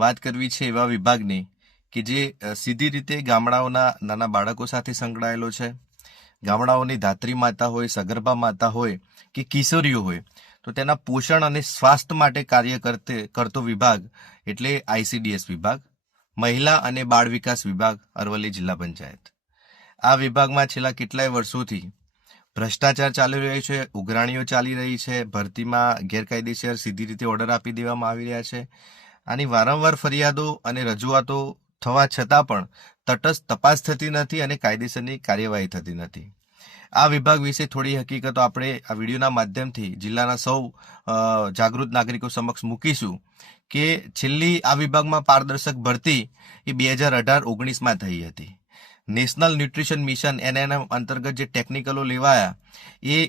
વાત કરવી છે એવા વિભાગની કે જે સીધી રીતે ગામડાઓના નાના બાળકો સાથે સંકળાયેલો છે. ગામડાઓની ધાત્રી માતા હોય, સગર્ભા માતા હોય કે કિશોરીઓ હોય તો તેના પોષણ અને સ્વાસ્થ્ય માટે કાર્ય કરતો વિભાગ એટલે આઈસીડીએસ વિભાગ, મહિલા અને બાળ વિકાસ વિભાગ, અરવલ્લી જિલ્લા પંચાયત. આ વિભાગમાં છેલ્લા કેટલાય વર્ષોથી ભ્રષ્ટાચાર ચાલી રહ્યો છે, ઉઘરાણીઓ ચાલી રહી છે, ભરતીમાં ગેરકાયદેસર સીધી રીતે ઓર્ડર આપી દેવામાં આવી રહ્યા છે. આની વારંવાર ફરિયાદો અને રજૂઆતો થવા છતાં પણ તટસ્થ તપાસ થતી નથી અને કાયદેસરની કાર્યવાહી થતી નથી. આ વિભાગ વિશે થોડી હકીકતો આપણે આ વિડીયોના માધ્યમથી જિલ્લાના સૌ જાગૃત નાગરિકો સમક્ષ મૂકીશું કે છેલ્લી આ વિભાગમાં પારદર્શક ભરતી એ 2018-19માં થઈ હતી. નેશનલ ન્યુટ્રિશન મિશન એનએનએમ અંતર્ગત જે ટેકનિકલો લેવાયા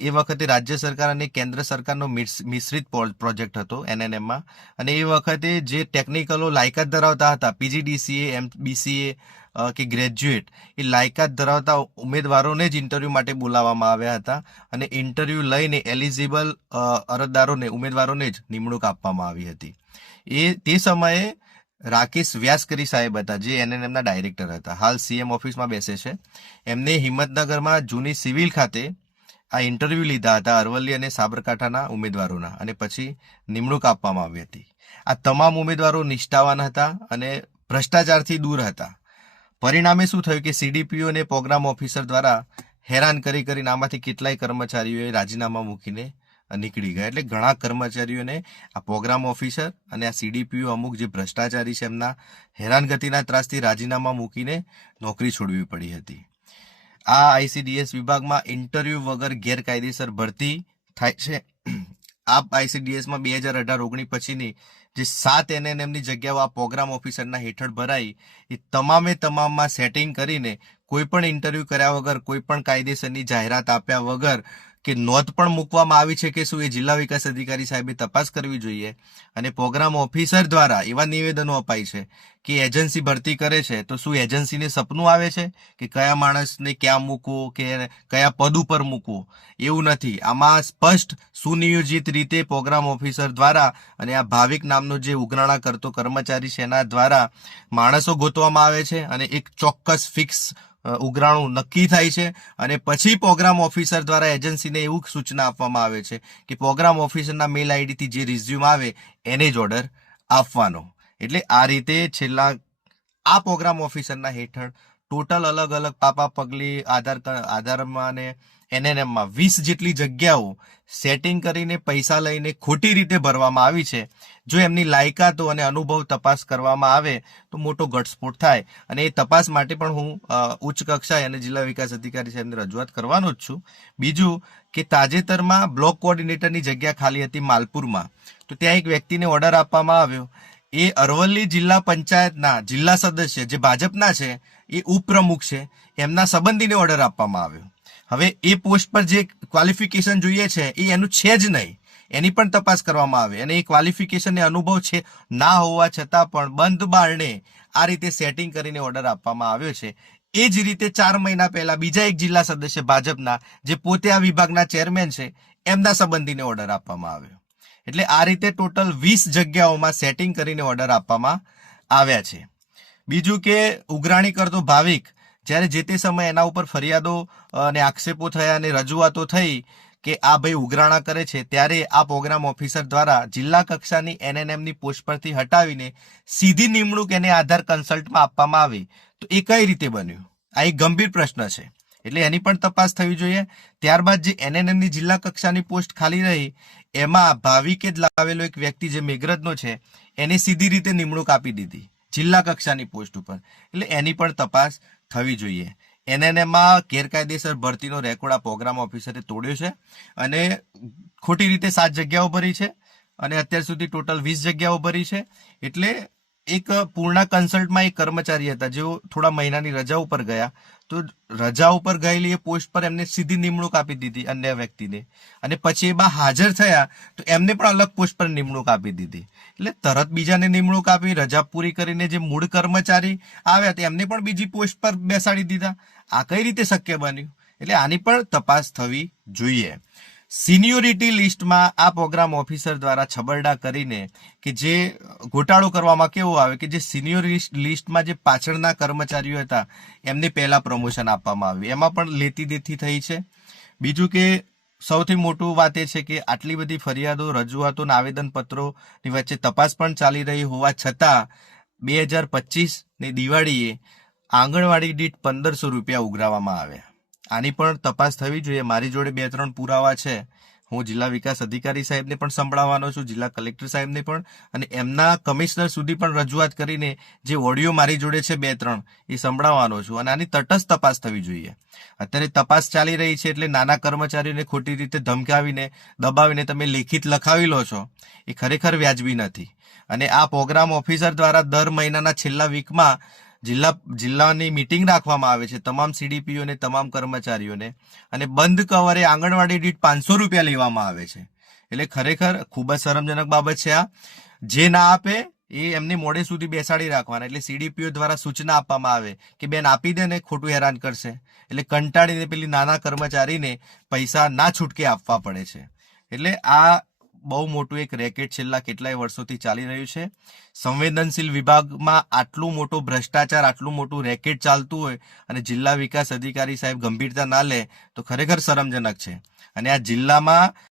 એ વખતે રાજ્ય સરકાર અને કેન્દ્ર સરકારનો મિશ્રિત પ્રોજેક્ટ હતો એનએનએમમાં, અને એ વખતે જે ટેકનિકલો લાયકાત ધરાવતા હતા, પીજીડીસીએ, એમબીસીએ કે ગ્રેજ્યુએટ, એ લાયકાત ધરાવતા ઉમેદવારોને જ ઇન્ટરવ્યૂ માટે બોલાવવામાં આવ્યા હતા અને ઇન્ટરવ્યૂ લઈને એલિજિબલ અરજદારોને, ઉમેદવારોને જ નિમણૂક આપવામાં આવી હતી. તે સમયે રાકેશ વ્યાસકરી સાહેબ હતા જે એનએનએમના ડાયરેક્ટર હતા, હાલ સીએમ ઓફિસમાં બેસે છે. એમને હિંમતનગરમાં જૂની સિવિલ ખાતે આ ઇન્ટરવ્યૂ લીધા હતા અરવલ્લી અને સાબરકાંઠાના ઉમેદવારોના, અને પછી નિમણૂક આપવામાં આવી હતી. આ તમામ ઉમેદવારો નિષ્ઠાવાન હતા અને ભ્રષ્ટાચારથી દૂર હતા. પરિણામે શું થયું કે સીડીપીઓ અને પ્રોગ્રામ ઓફિસર દ્વારા હેરાન કરીને આમાંથી કેટલાય કર્મચારીઓએ રાજીનામા મૂકીને નીકળી ગયા. એટલે ઘણા કર્મચારીઓને આ પ્રોગ્રામ ઓફિસર અને આ સીડીપીઓ અમુક જે ભ્રષ્ટાચારી છે એમના હેરાનગતિના ત્રાસથી રાજીનામા મૂકીને નોકરી છોડવી પડી હતી. આ આઈસીડીએસ વિભાગમાં ઇન્ટરવ્યૂ વગર ગેરકાયદેસર ભરતી થાય છે. આ આઈસીડીએસમાં 2018-19 પછીની જે 7 એનએનએમની જગ્યાઓ આ પ્રોગ્રામ ઓફિસરના હેઠળ ભરાઈ, એ તમામમાં સેટિંગ કરીને કોઈ પણ ઇન્ટરવ્યૂ કર્યા વગર, કોઈ પણ કાયદેસરની જાહેરાત આપ્યા વગર કે નોંધ પણ મૂકવામાં આવી છે કે શું, એ જિલ્લા વિકાસ અધિકારી સાહેબે તપાસ કરવી જોઈએ. અને પ્રોગ્રામ ઓફિસર દ્વારા એવા નિવેદનો અપાય છે કે એજન્સી ભરતી કરે છે તો શું એજન્સીને સપનું આવે છે કે કયા માણસને ક્યાં મૂકવો કે કયા પદ ઉપર મૂકવો? એવું નથી. આમાં સ્પષ્ટ સુનિયોજિત રીતે પ્રોગ્રામ ઓફિસર દ્વારા અને આ ભાવિક નામનો જે ઉઘરાણા કરતો કર્મચારી છે એના દ્વારા માણસો ગોતવામાં આવે છે અને એક ચોક્કસ ફિક્સ ઉઘરાણું નક્કી થાય છે, અને પછી પ્રોગ્રામ ઓફિસર દ્વારા એજન્સીને એવું સૂચના આપવામાં આવે છે કે પ્રોગ્રામ ઓફિસરના મેલ આઈડીથી જે રિઝ્યુમ આવે એને જ ઓર્ડર આપવાનો. એટલે આ રીતે છેલ્લા આ પ્રોગ્રામ ઓફિસરના હેઠળ ટોટલ અલગ અલગ પાપા પગલી આધારમાં અને એનએનએમમાં 20 જેટલી જગ્યાઓ સેટિંગ કરીને પૈસા લઈને ખોટી રીતે ભરવામાં આવી છે. જો એમની લાયકાતો અને અનુભવ તપાસ કરવામાં આવે તો મોટો ઘટસ્ફોટ થાય, અને એ તપાસ માટે પણ હું ઉચ્ચ કક્ષાએ અને જિલ્લા વિકાસ અધિકારી સાહેબને રજૂઆત કરવાનો જ છું. બીજું કે તાજેતરમાં બ્લોક કોઓર્ડિનેટરની જગ્યા ખાલી હતી માલપુરમાં, તો ત્યાં એક વ્યક્તિને ઓર્ડર આપવામાં આવ્યો. એ અરવલ્લી જિલ્લા પંચાયતના જિલ્લા સદસ્ય જે ભાજપના છે, એ ઉપપ્રમુખ છે, એમના સંબંધીને ઓર્ડર આપવામાં આવ્યો. હવે એ પોસ્ટ પર જે ક્વોલિફિકેશન જોઈએ છે એ એનું છે જ નહીં, એની પણ તપાસ કરવામાં આવે. અને એ ક્વોલિફિકેશન એ અનુભવ છે ના હોવા છતાં પણ બંધ બારણે આ રીતે સેટિંગ કરીને ઓર્ડર આપવામાં આવ્યો છે. એ જ રીતે 4 મહિના પહેલા બીજા એક જિલ્લા સદસ્ય ભાજપના જે પોતે આ વિભાગના ચેરમેન છે, એમના સંબંધીને ઓર્ડર આપવામાં આવ્યો. એટલે આ રીતે ટોટલ 20 જગ્યાઓમાં સેટિંગ કરીને ઓર્ડર આપવામાં આવ્યા છે. બીજું કે ઉઘરાણી કરતો ભાવિક જ્યારે જે તે સમયે એના ઉપર ફરિયાદો અને આક્ષેપો થયા અને રજૂઆતો થઈ કે આ ભાઈ ઉઘરાણા કરે છે, ત્યારે આ પ્રોગ્રામ ઓફિસર દ્વારા જિલ્લા કક્ષાની એનએનએમની પોસ્ટ પરથી હટાવીને સીધી નિમણૂક એને આધાર કન્સલ્ટમાં આપવામાં આવી. તો એ કઈ રીતે બન્યું? આ એક ગંભીર પ્રશ્ન છે, એટલે એની પણ તપાસ થવી જોઈએ. ત્યારબાદ જે એનએનએમની જિલ્લા કક્ષાની પોસ્ટ ખાલી રહી, એમાં ભાવિકે જ લાવેલો એક વ્યક્તિ જે મેઘરજનો છે, એને સીધી રીતે નિમણૂક આપી દીધી જિલ્લા કક્ષાની પોસ્ટ ઉપર. એટલે એની પણ તપાસ થવી જોઈએ. એનએનએમમાં ગેરકાયદેસર ભરતીનો રેકોર્ડ આ પ્રોગ્રામ ઓફિસરે તોડ્યો છે અને ખોટી રીતે 7 જગ્યાઓ ભરી છે અને અત્યાર સુધી ટોટલ 20 જગ્યાઓ ભરી છે. એટલે એક પૂર્ણા કન્સલ્ટમાં એક કર્મચારી હતા જેઓ થોડા મહિનાની રજા ઉપર ગયા, તો રજા ઉપર ગયેલી એ પોસ્ટ પર એમને સીધી નિમણૂક આપી દીધી અન્ય વ્યક્તિને, અને પછી એમાં હાજર થયા તો એમને પણ અલગ પોસ્ટ પર નિમણૂક આપી દીધી. એટલે તરત બીજાને નિમણૂક આપી, રજા પૂરી કરીને જે મૂળ કર્મચારી આવ્યા તો એમને પણ બીજી પોસ્ટ પર બેસાડી દીધા. આ કઈ રીતે શક્ય બન્યું? એટલે આની પણ તપાસ થવી જોઈએ. સિનિયોરિટી લિસ્ટમાં આ પ્રોગ્રામ ઓફિસર દ્વારા છબરડા કરીને કે જે ઘોટાળો કરવામાં કેવું આવે કે જે સિનિયર લિસ્ટમાં જે પાછળના કર્મચારીઓ હતા એમને પહેલા પ્રમોશન આપવામાં આવ્યું, એમાં પણ લેતી દેતી થઈ છે. બીજું કે સૌથી મોટું વાત એ છે કે આટલી બધી ફરિયાદો, રજૂઆતો અને આવેદનપત્રોની વચ્ચે તપાસ પણ ચાલી રહી હોવા છતાં 2025ની દિવાળીએ આંગણવાડી દીઠ 1500 રૂપિયા ઉઘરાવવામાં આવ્યા. આની પણ તપાસ થવી જોઈએ. મારી જોડે 2-3 પુરાવા છે. હું જિલ્લા વિકાસ અધિકારી સાહેબને પણ સંભળાવવાનો છું, જિલ્લા કલેક્ટર સાહેબને પણ, અને એમના કમિશનર સુધી પણ રજૂઆત કરીને જે ઓડિયો મારી જોડે છે 2-3 એ સંભળાવવાનો છું. અને આની તટસ્થ તપાસ થવી જોઈએ. અત્યારે તપાસ ચાલી રહી છે એટલે નાના કર્મચારીઓને ખોટી રીતે ધમકાવીને, દબાવીને તમે લેખિત લખાવી લો છો, એ ખરેખર વ્યાજબી નથી. અને આ પ્રોગ્રામ ઓફિસર દ્વારા દર મહિનાના છેલ્લા વીકમાં જિલ્લાની મીટિંગ રાખવામાં આવે છે તમામ સીડીપીઓ ને તમામ કર્મચારીઓને, અને બંધ કવરે આંગણવાડી દીઠ 500 રૂપિયા લેવામાં આવે છે. એટલે ખરેખર ખૂબ જ શરમજનક બાબત છે આ. જે ના આપે એ એમને મોડે સુધી બેસાડી રાખવાના. એટલે સીડીપીઓ દ્વારા સૂચના આપવામાં આવે કે બેન આપી દે ને, ખોટું હેરાન કરશે. એટલે કંટાળીને પેલી નાના કર્મચારીને પૈસા ના છૂટકે આપવા પડે છે. એટલે આ બહુ મોટું એક રેકેટ છેલ્લા કેટલાય વર્ષોથી ચાલી રહ્યું છે. સંવેદનશીલ વિભાગમાં આટલું મોટું ભ્રષ્ટાચાર, આટલું મોટું રેકેટ ચાલતું હોય અને જિલ્લા વિકાસ અધિકારી સાહેબ ગંભીરતા ના લે તો ખરેખર શરમજનક છે. અને આ જિલ્લામાં